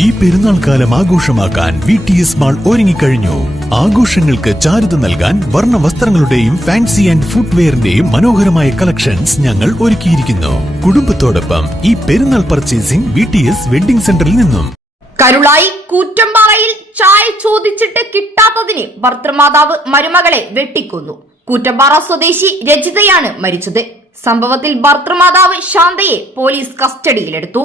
ഈ പെരുന്നാൾ കാലം ആഘോഷമാക്കാൻ VTS മാൾ ഒരുങ്ങിക്കഴിഞ്ഞു. ആഘോഷങ്ങൾക്ക് ചാരുത നൽകാൻ വർണ്ണ വസ്ത്രങ്ങളുടെയും ഫാൻസി ആൻഡ് ഫുട്വെയറിന്റെയും മനോഹരമായ കളക്ഷൻസ് ഞങ്ങൾ ഒരുക്കിയിരിക്കുന്നു. കുടുംബത്തോടൊപ്പം ഈ പെരുന്നാൾ പർച്ചേസിംഗ് VTS വെഡിംഗ് സെന്ററിൽ നിന്നും. കരുളായി കൂറ്റമ്പാറയിൽ ചായ ചോദിച്ചിട്ട് കിട്ടാത്തതിന് ഭർത്തൃമാതാവ് മരുമകളെ വെട്ടിക്കൊന്നു. കൂറ്റമ്പാറ സ്വദേശി രജിതയാണ് മരിച്ചത്. സംഭവത്തിൽ ഭർത്തൃമാതാവ് ശാന്തയെ പോലീസ് കസ്റ്റഡിയിലെടുത്തു.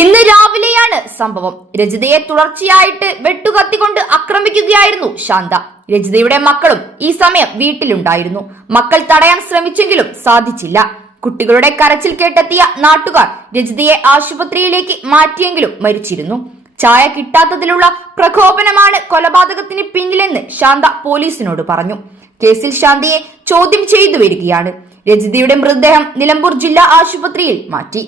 ഇന്ന് രാവിലെയാണ് സംഭവം. രജിതയെ തുടർച്ചയായിട്ട് വെട്ടുകത്തിക്കൊണ്ട് ആക്രമിക്കുകയായിരുന്നു ശാന്ത. രജിതയുടെ മക്കളും ഈ സമയം വീട്ടിലുണ്ടായിരുന്നു. മക്കൾ തടയാൻ ശ്രമിച്ചെങ്കിലും സാധിച്ചില്ല. കുട്ടികളുടെ കരച്ചിൽ കേട്ടെത്തിയ നാട്ടുകാർ രജിതയെ ആശുപത്രിയിലേക്ക് മാറ്റിയെങ്കിലും മരിച്ചിരുന്നു. ചായ കിട്ടാത്തതിലുള്ള പ്രകോപനമാണ് കൊലപാതകത്തിന് പിന്നിലെന്ന് ശാന്ത പോലീസിനോട് പറഞ്ഞു. കേസിൽ ശാന്തയെ ചോദ്യം ചെയ്തു വരികയാണ്. രജിതയുടെ മൃതദേഹം നിലമ്പൂർ ജില്ലാ ആശുപത്രിയിൽ മാറ്റി.